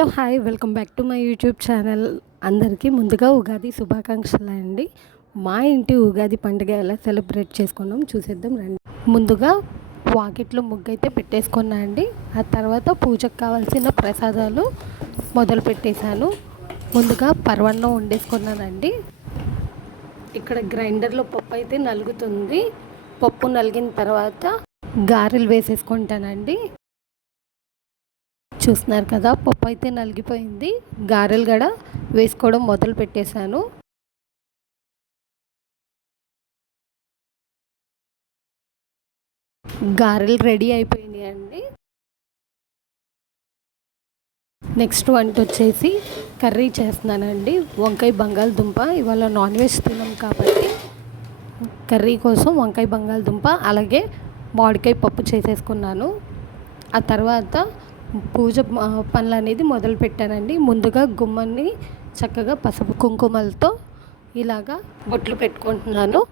Hello hi welcome back to my YouTube channel. అందరికీ ముందుగా ఉగాది శుభాకాంక్షలు అండి. మా ఇంటి ఉగాది పండుగ ఎలా సెలబ్రేట్ చేసుకున్నాం చూసేద్దాం రండి. ముందుగా వాకిట్లో ముగ్గు అయితే పెట్టేసుకున్నా అండి. ఆ తర్వాత పూజకు కావాల్సిన ప్రసాదాలు మొదలు పెట్టేశాను. ముందుగా పరవన్నం వండేసుకున్నానండి. ఇక్కడ గ్రైండర్లో పప్పు అయితే నలుగుతుంది. పప్పు నలిగిన తర్వాత గారెలు వేసేసుకుంటానండి. చూస్తున్నారు కదా, పప్పు అయితే నలిగిపోయింది. గారెలు కూడా వేసుకోవడం మొదలు పెట్టేశాను. గారెలు రెడీ అయిపోయినాయి అండి. నెక్స్ట్ వంట వచ్చేసి కర్రీ చేస్తున్నానండి. వంకాయ బంగాళదుంప. ఇవాళ నాన్ వెజ్ తిన్నాం కాబట్టి కర్రీ కోసం వంకాయ బంగాళదుంప అలాగే మామిడికాయ పప్పు చేసేసుకున్నాను. ఆ తర్వాత పూజ పనులు అనేది మొదలు పెట్టానండి. ముందుగా గుమ్మాన్ని చక్కగా పసుపు కుంకుమలతో ఇలాగా బొట్లు పెట్టుకుంటున్నాను.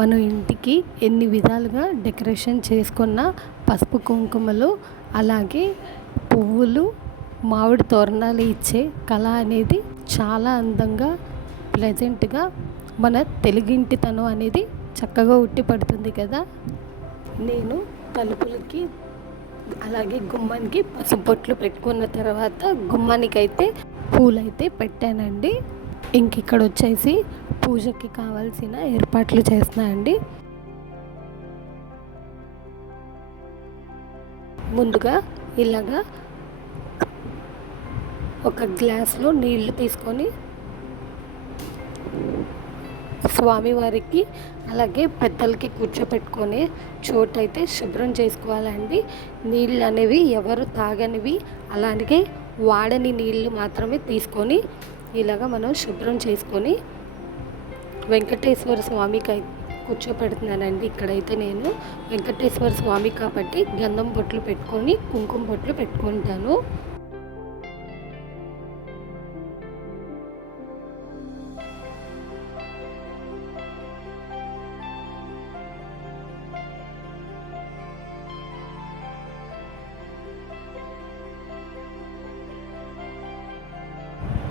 మనం ఇంటికి ఎన్ని విధాలుగా డెకరేషన్ చేసుకున్న పసుపు కుంకుమలు అలాగే పువ్వులు మామిడి తోరణాలు ఇచ్చే కళ అనేది చాలా అందంగా ప్లెజెంట్గా మన తెలుగింటితనం అనేది చక్కగా ఉట్టిపడుతుంది కదా. నేను తలుపులకి అలాగే గుమ్మానికి పసుపు బొట్లు పెట్టుకున్న తర్వాత గుమ్మానికైతే పూలైతే పెట్టానండి. ఇంక ఇక్కడ వచ్చేసి పూజకి కావాల్సిన ఏర్పాట్లు చేస్తున్నా అండి. ముందుగా ఇలాగా ఒక గ్లాస్లో నీళ్లు తీసుకొని స్వామివారికి అలాగే పెద్దలకి కూర్చోపెట్టుకొని చోటైతే శుభ్రం చేసుకోవాలండి. నీళ్ళు అనేవి ఎవరు తాగనివి అలాగే వాడని నీళ్ళు మాత్రమే తీసుకొని ఇలాగ మనం శుభ్రం చేసుకొని వెంకటేశ్వర స్వామికి కూర్చోపెడుతున్నానండి. ఇక్కడైతే నేను వెంకటేశ్వర స్వామి కాబట్టి గంధం బొట్లు పెట్టుకొని కుంకుమ బొట్లు పెట్టుకుంటాను.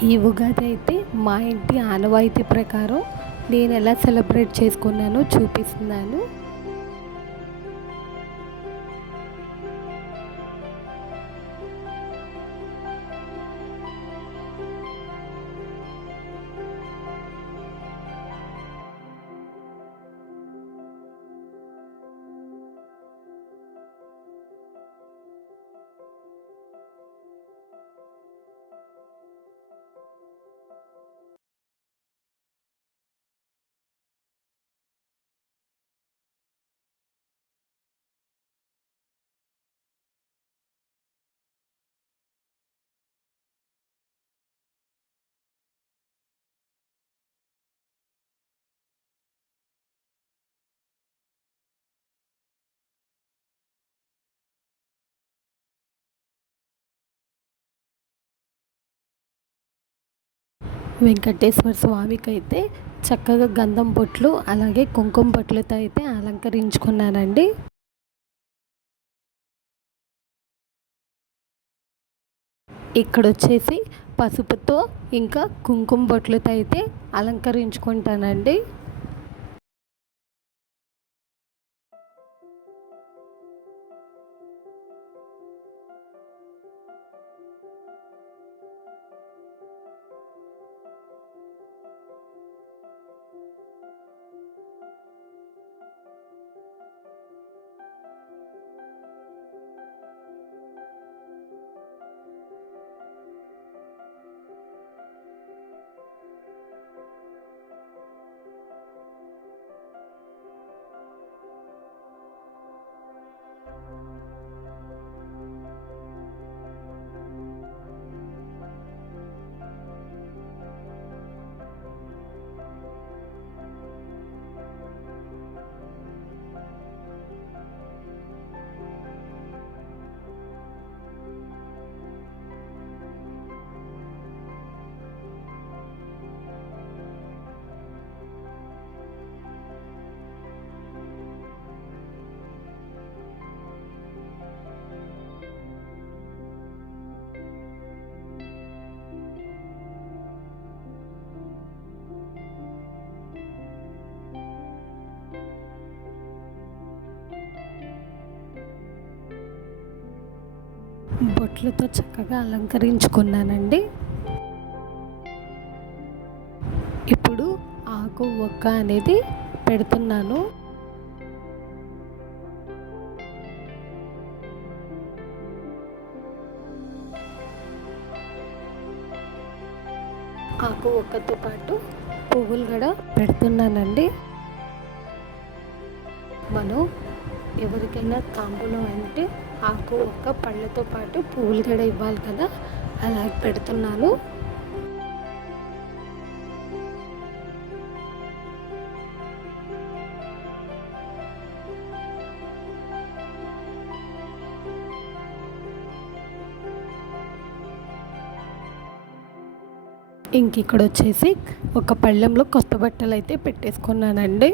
ఈ ఉగాది అయితే మా ఇంటి ఆనవాయితీ ప్రకారం నేను ఎలా సెలబ్రేట్ చేసుకున్నానో చూపిస్తున్నాను. వెంకటేశ్వర స్వామికి అయితే చక్కగా గంధం బొట్లు అలాగే కుంకుమ బొట్లతో అయితే అలంకరించుకున్నానండి. ఇక్కడ వచ్చేసి పసుపుతో ఇంకా కుంకుమ బొట్లతో అయితే అలంకరించుకుంటానండి. బొట్లతో చక్కగా అలంకరించుకున్నానండి. ఇప్పుడు ఆకు ఒక్క అనేది పెడుతున్నాను. ఆకు ఒక్కతో పాటు పువ్వులు కూడా పెడుతున్నానండి. మనం ఎవరికైనా తాంబూలం అంటే ఆకు ఒక్క పళ్ళతో పాటు పువ్వులు కూడా ఇవ్వాలి కదా, అలా పెడుతున్నాను. ఇంక ఇక్కడ వచ్చేసి ఒక పళ్ళెంలో కొత్త బట్టలు అయితే పెట్టేసుకున్నానండి.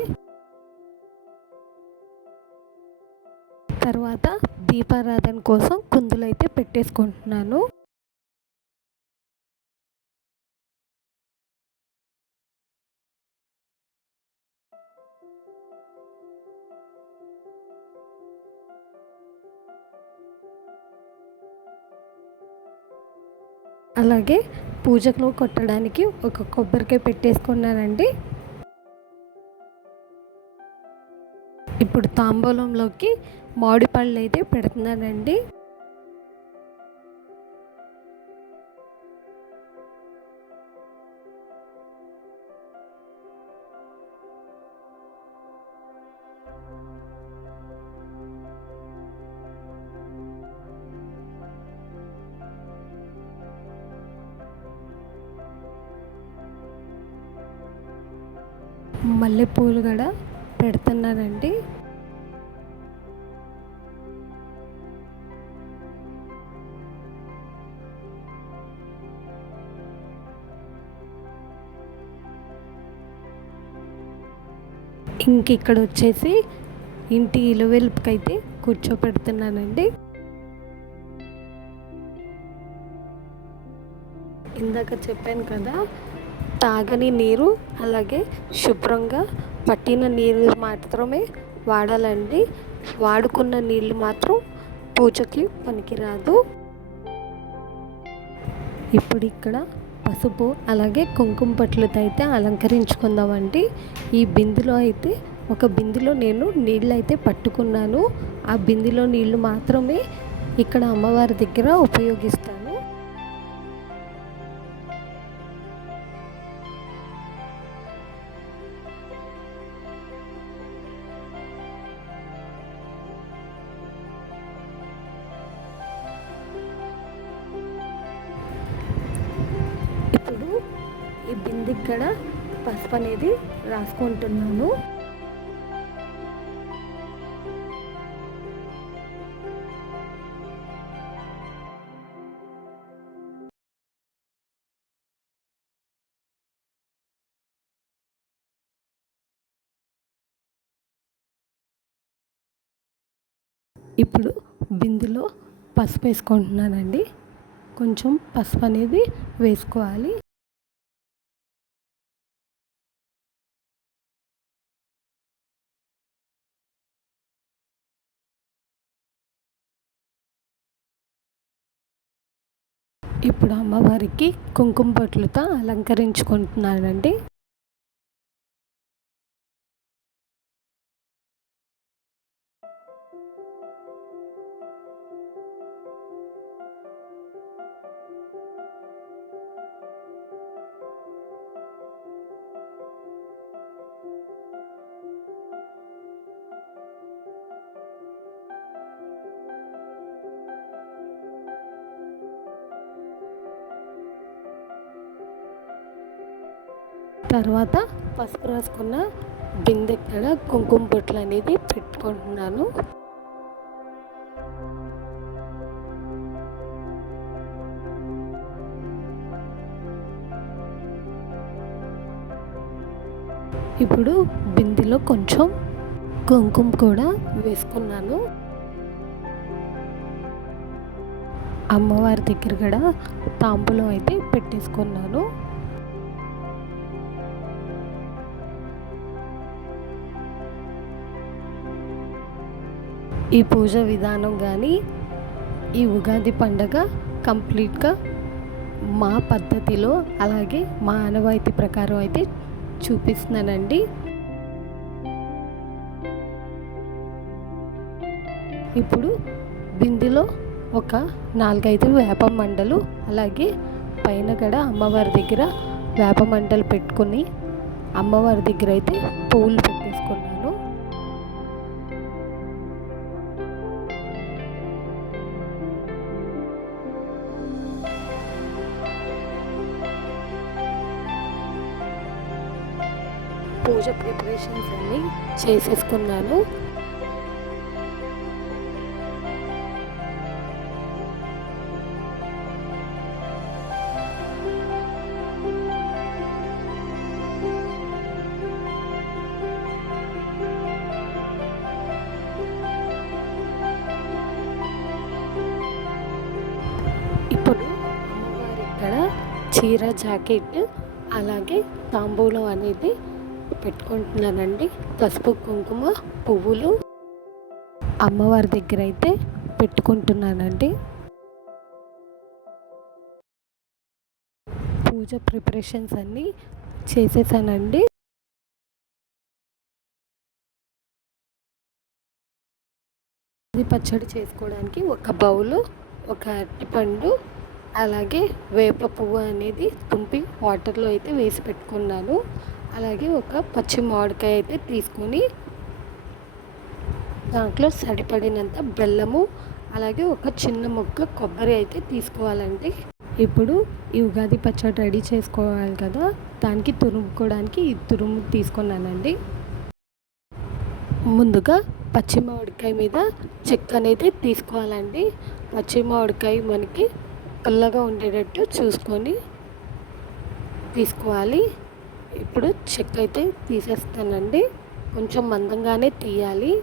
తర్వాత దీపారాధన కోసం కుందులు అయితే పెట్టేసుకుంటున్నాను. అలాగే పూజకు కొట్టడానికి ఒక కొబ్బరికాయ పెట్టేసుకున్నానండి. ఇప్పుడు తాంబూలంలోకి మామిడి పళ్ళు అయితే పెడుతున్నానండి. మల్లెపూలు కూడా పెడుతున్నానండి. ఇంక ఇక్కడ వచ్చేసి ఇంటి ఇలవెల్పుకైతే కూర్చోపెడుతున్నానండి. ఇందాక చెప్పాను కదా, తాగని నీరు అలాగే శుభ్రంగా పట్టిన నీరు మాత్రమే వాడాలండి. వాడుకున్న నీళ్ళు మాత్రం పూజకి పనికిరాదు. ఇప్పుడు ఇక్కడ పసుపు అలాగే కుంకుమ పట్లతో అయితే అలంకరించుకుందామండి. ఈ బిందులో అయితే ఒక బిందులో నేను నీళ్ళు అయితే పట్టుకున్నాను. ఆ బిందులో నీళ్ళు మాత్రమే ఇక్కడ అమ్మవారి దగ్గర ఉపయోగిస్తాను. ఇప్పుడు ఈ బిందెకి కూడా పసుపు అనేది రాసుకుంటున్నాను. ఇప్పుడు బిందులో పసుపు వేసుకుంటున్నానండి. కొంచెం పసుపు అనేది వేసుకోవాలి. ఇప్పుడు అమ్మవారికి కుంకుమ బొట్లతో అలంకరించుకుంటున్నానండి. తర్వాత పసుపు రాసుకున్న బిందె ఇక్కడ కుంకుమ బొట్లు అనేది పెట్టుకుంటున్నాను. ఇప్పుడు బిందెలో కొంచెం కుంకుమ కూడా వేసుకున్నాను. అమ్మవారి దగ్గర కూడా తాంబూలం అయితే పెట్టేసుకున్నాను. ఈ పూజ విధానం కానీ ఈ ఉగాది పండగ కంప్లీట్గా మా పద్ధతిలో అలాగే మా ఆనవాయితీ ప్రకారం అయితే చూపిస్తున్నానండి. ఇప్పుడు బిందెలో ఒక 4-5 వేప మండలు అలాగే పైన కూడా అమ్మవారి దగ్గర వేప మండలు పెట్టుకొని అమ్మవారి దగ్గర అయితే పువ్వులు పెట్టేసుకున్నాను. పూజ ప్రిపరేషన్స్ అన్నీ చేసేసుకున్నాను. ఇప్పుడు అమ్మవారి ఇక్కడ చీర జాకెట్ అలాగే తాంబూలం అనేది పెట్టుకుంటున్నానండి. పసుపు కుంకుమ పువ్వులు అమ్మవారి దగ్గర అయితే పెట్టుకుంటున్నానండి. పూజ ప్రిపరేషన్స్ అన్నీ చేసేసానండి. ఇది పచ్చడి చేసుకోవడానికి ఒక బౌలు, ఒక అరటిపండు అలాగే వేప పువ్వు అనేది తుంపి వాటర్లో అయితే వేసి పెట్టుకున్నాను. అలాగే ఒక పచ్చి మామిడికాయ అయితే తీసుకొని దాంట్లో సరిపడినంత బెల్లము అలాగే ఒక చిన్న ముక్క కొబ్బరి అయితే తీసుకోవాలండి. ఇప్పుడు ఈ ఉగాది పచ్చడి రెడీ చేసుకోవాలి కదా, దానికి తురుముకోవడానికి ఈ తురుము తీసుకున్నానండి. ముందుగా పచ్చి మామిడికాయ మీద చెక్క అనేది తీసుకోవాలండి. పచ్చి మామిడికాయ మనకి పుల్లగా ఉండేటట్టు చూసుకొని తీసుకోవాలి. ఇప్పుడు చెక్క అయితే తీసేస్తానండి. కొంచెం మందంగానే తీయాలి.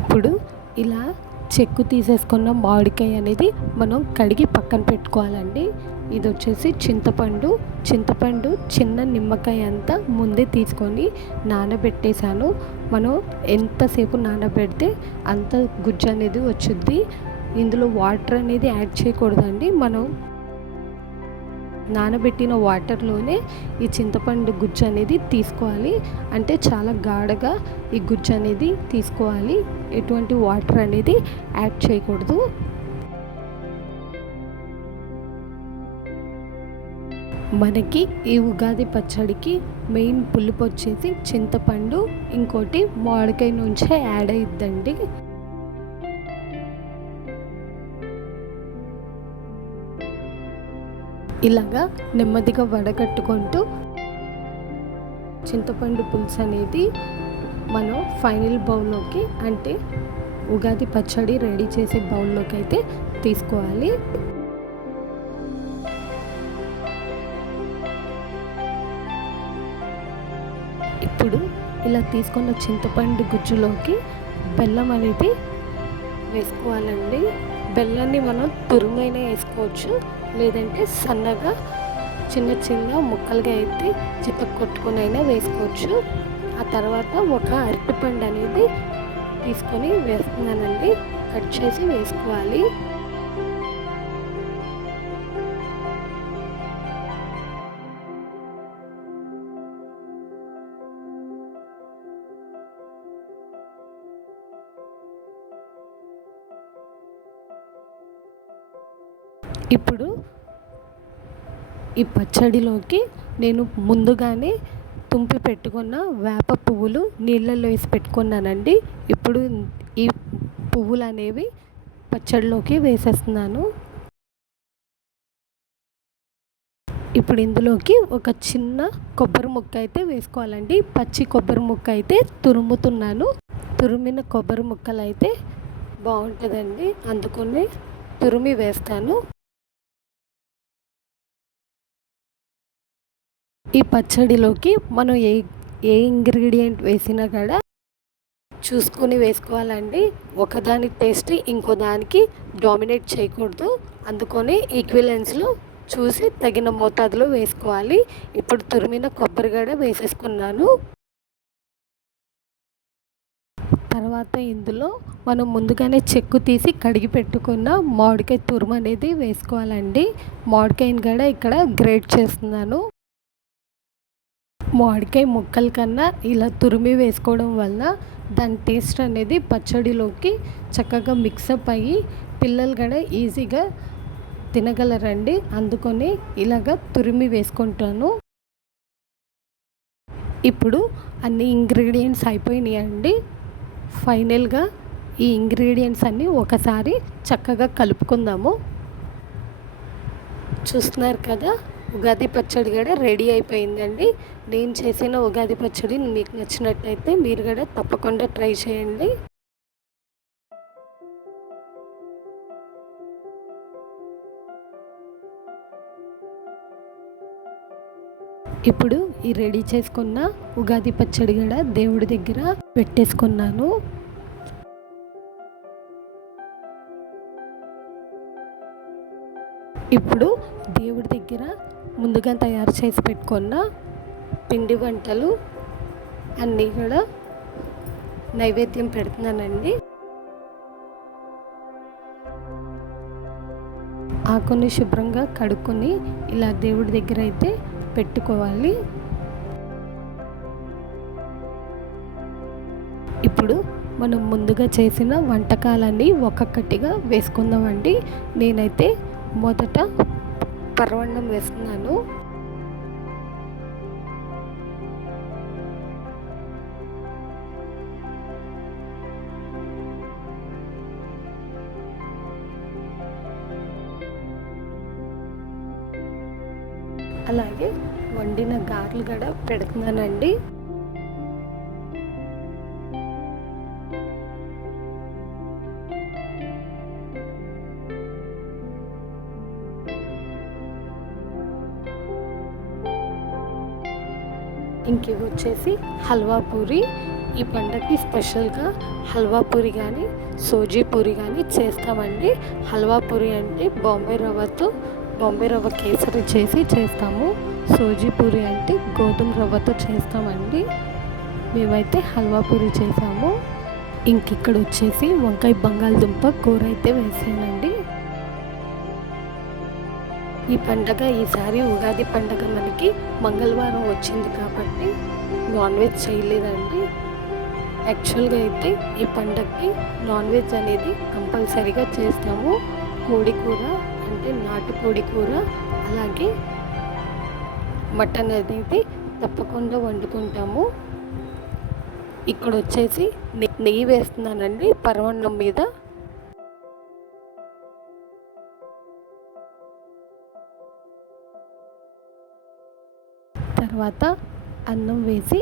ఇప్పుడు ఇలా చెక్కు తీసేసుకున్న మామిడికాయ అనేది మనం కడిగి పక్కన పెట్టుకోవాలండి. ఇది వచ్చేసి చింతపండు చిన్న నిమ్మకాయ అంతా ముందే తీసుకొని నానబెట్టేశాను. మనం ఎంతసేపు నానబెడితే అంత గుజ్జు అనేది వచ్చుద్ది. ఇందులో వాటర్ అనేది యాడ్ చేయకూడదండి. మనం నానబెట్టిన వాటర్లోనే ఈ చింతపండు గుజ్జు అనేది తీసుకోవాలి. అంటే చాలా గాఢగా ఈ గుజ్జు అనేది తీసుకోవాలి. ఎటువంటి వాటర్ అనేది యాడ్ చేయకూడదు. మనకి ఈ ఉగాది పచ్చడికి మెయిన్ పులుపు వచ్చేసి చింతపండు, ఇంకోటి మామిడికాయ నుంచే యాడ్ అయ్యిద్దండి. ఇలాగా నెమ్మదిగా వడగట్టుకుంటూ చింతపండు పులుసు అనేది మనం ఫైనల్ బౌల్లోకి, అంటే ఉగాది పచ్చడి రెడీ చేసే బౌల్లోకి అయితే తీసుకోవాలి. ఇప్పుడు ఇలా తీసుకున్న చింతపండు గుజ్జులోకి బెల్లం అనేది వేసుకోవాలండి. బెల్లాన్ని మనం తురుమైనా వేసుకోవచ్చు, లేదంటే సన్నగా చిన్న ముక్కలుగా అయితే కొట్టుకొని అయినా వేసుకోవచ్చు. ఆ తర్వాత ఒక అరటిపండు అనేది తీసుకొని వేస్తున్నానండి. కట్ చేసి వేసుకోవాలి. ఇప్పుడు ఈ పచ్చడిలోకి నేను ముందుగానే తుంపి పెట్టుకున్న వేప పువ్వులు నీళ్ళల్లో వేసి పెట్టుకున్నానండి. ఇప్పుడు ఈ పువ్వులు అనేవి పచ్చడిలోకి వేసేస్తున్నాను. ఇప్పుడు ఇందులోకి ఒక చిన్న కొబ్బరి ముక్క అయితే వేసుకోవాలండి. పచ్చి కొబ్బరి ముక్క అయితే తురుముతున్నాను. తురిమిన కొబ్బరి ముక్కలు అయితే బాగుంటుందండి. అందుకని తురిమి వేస్తాను. ఈ పచ్చడిలోకి మనం ఏ ఇంగ్రీడియంట్ వేసినా కూడా చూసుకొని వేసుకోవాలండి. ఒకదాని టేస్ట్ ఇంకో దానికి డామినేట్ చేయకూడదు. అందుకని ఈక్విలెన్స్లో చూసి తగిన మోతాదులో వేసుకోవాలి. ఇప్పుడు తురిమిన కొబ్బరి కూడా వేసేసుకున్నాను. తర్వాత ఇందులో మనం ముందుగానే చెక్కు తీసి కడిగి పెట్టుకున్న మామిడికాయ తురుము అనేది వేసుకోవాలండి. మామిడికాయని కూడా ఇక్కడ గ్రేట్ చేస్తున్నాను. మామిడికాయ ముక్కల కన్నా ఇలా తురిమి వేసుకోవడం వల్ల దాని టేస్ట్ అనేది పచ్చడిలోకి చక్కగా మిక్సప్ అయ్యి పిల్లలు కూడా ఈజీగా తినగలరండి. అందుకని ఇలాగ తురిమి వేసుకుంటాను. ఇప్పుడు అన్ని ఇంగ్రీడియంట్స్ అయిపోయినాయండి. ఫైనల్గా ఈ ఇంగ్రీడియంట్స్ అన్నీ ఒకసారి చక్కగా కలుపుకుందాము. చూస్తున్నారు కదా, ఉగాది పచ్చడి కూడా రెడీ అయిపోయిందండి. నేను చేసిన ఉగాది పచ్చడి మీకు నచ్చినట్టయితే మీరు కూడా తప్పకుండా ట్రై చేయండి. ఇప్పుడు ఈ రెడీ చేసుకున్న ఉగాది పచ్చడి కూడా దేవుడి దగ్గర పెట్టేసుకున్నాను. ఇప్పుడు దేవుడి దగ్గర ముందుగా తయారు చేసి పెట్టుకున్న పిండి వంటలు అన్నీ కూడా నైవేద్యం పెడుతున్నానండి. ఆకుని శుభ్రంగా కడుక్కొని ఇలా దేవుడి దగ్గర అయితే పెట్టుకోవాలి. ఇప్పుడు మనం ముందుగా చేసిన వంటకాలన్నీ ఒక్కొక్కటిగా వేసుకుందామండి. నేనైతే మొదట పరమాన్నం వేస్తున్నాను. అలాగే వండిన గారెలు కూడా పెడుతున్నానండి. ఇంకివి వచ్చేసి హల్వా పూరి. ఈ పండగకి స్పెషల్గా హల్వా పూరి కానీ సోజీ పూరి కానీ చేస్తామండి. హల్వా పూరి అంటే బాంబే రవ్వ కేసరి చేస్తాము. సోజీ పూరి అంటే గోధుమ రవ్వతో చేస్తామండి. మేమైతే హల్వా పూరి చేసాము. ఇక్కడ వచ్చేసి వంకాయ బంగాళదుంప కూర అయితే వేసానండి. ఈ పండగ ఈసారి ఉగాది పండగ మనకి మంగళవారం వచ్చింది కాబట్టి నాన్ వెజ్ చేయలేదండి. యాక్చువల్గా అయితే ఈ పండగకి నాన్ వెజ్ అనేది కంపల్సరీగా చేస్తాము. కోడి కూర అంటే నాటుకోడి కూర, అలాగే మటన్ అనేది తప్పకుండా వండుకుంటాము. ఇక్కడ వచ్చేసి నెయ్యి వేస్తున్నానండి పరమాన్నం మీద. తర్వాత అన్నం వేసి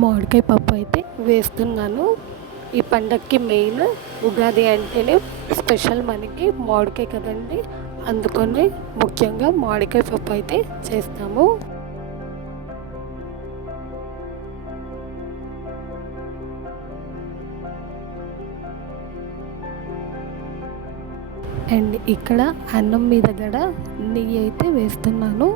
మామిడికాయ పప్పు అయితే వేస్తున్నాను. ఈ పండగకి మెయిన్ ఉగాది అంటేనే స్పెషల్ మనకి మామిడికాయ కదండి. అందుకని ముఖ్యంగా మామిడికాయ పప్పు అయితే చేస్తాము. అండ్ ఇక్కడ అన్నం మీద కూడా నెయ్యి అయితే వేస్తున్నాను.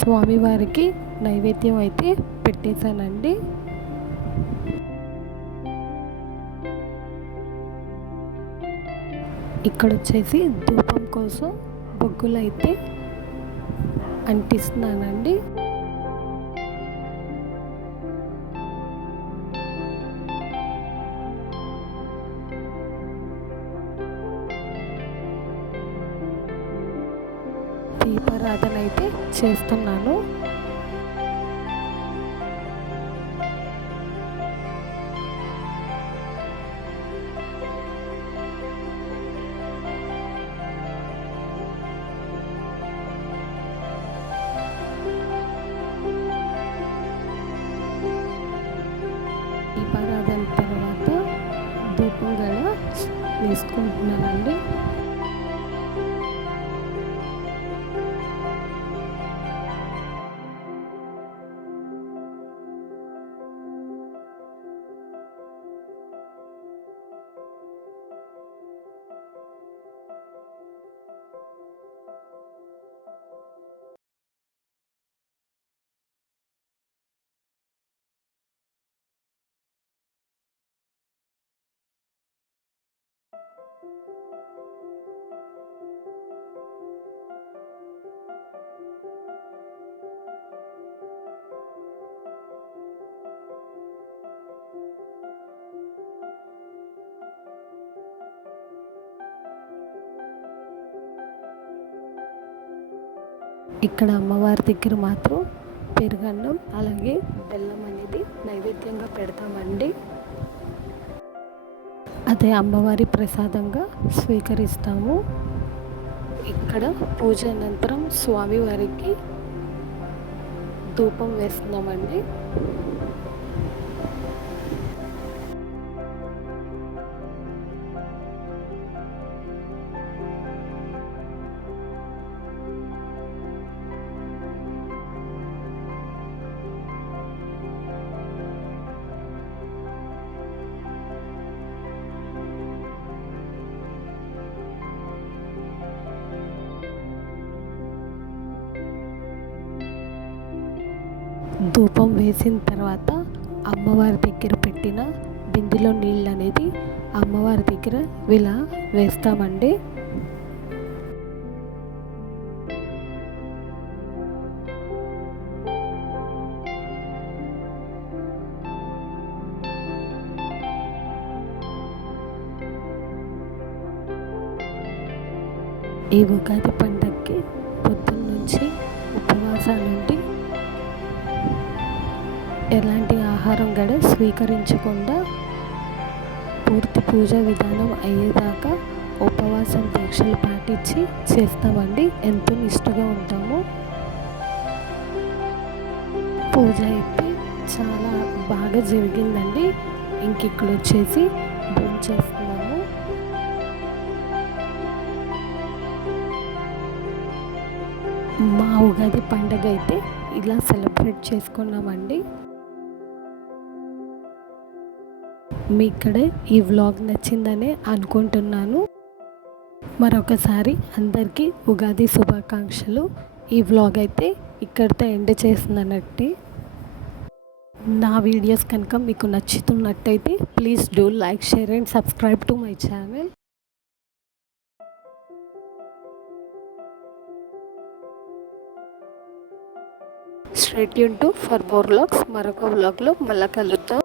స్వామివారికి నైవేద్యం అయితే పెట్టేశానండి. ఇక్కడ వచ్చేసి ధూపం కోసం బొగ్గులు అయితే అంటిస్తున్నానండి. దీపారాధన అయితే చేస్తున్నాను. దీపారాధన తర్వాత ధూపం గడ వేసుకుంటున్నానండి. ఇక్కడ అమ్మవారి దగ్గర మాత్రం పెరుగన్నం అలాగే బెల్లం అనేది నైవేద్యంగా పెడతామండి. అదే అమ్మవారి ప్రసాదంగా స్వీకరిస్తాము. ఇక్కడ పూజ అనంతరం స్వామివారికి ధూపం వేస్తున్నామండి. ధూపం వేసిన తర్వాత అమ్మవారి దగ్గర పెట్టిన బిందెలో నీళ్ళు అనేది అమ్మవారి దగ్గర ఇలా వేస్తామండి. ఈ ఉగాది పండగకి పొద్దున్న నుంచి ఉపవాసాలుండి ఎలాంటి ఆహారం గడ స్వీకరించకుండా పూర్తి పూజా విధానం అయ్యేదాకా ఉపవాసం దీక్షలు పాటించి చేస్తామండి. ఎంతో నిష్ఠగా ఉంటాము. పూజ అయితే చాలా బాగా జరిగిందండి. ఇంక ఇక్కడ వచ్చేసి భోజనం చేస్తున్నాము. మా ఉగాది పండగ అయితే ఇలా సెలబ్రేట్ చేసుకున్నామండి. మీకు ఈ వ్లాగ్ నచ్చిందనే అనుకుంటున్నాను. మరొకసారి అందరికీ ఉగాది శుభాకాంక్షలు. ఈ వ్లాగ్ అయితే ఇక్కడితో ఎండ్ చేస్తున్నట్టే. నా వీడియోస్ కనుక మీకు నచ్చుతున్నట్టయితే please do like, share and subscribe to my channel. Stay tuned to for more vlogs. మరొక వ్లాగ్లో మళ్ళీ కలుద్దాం.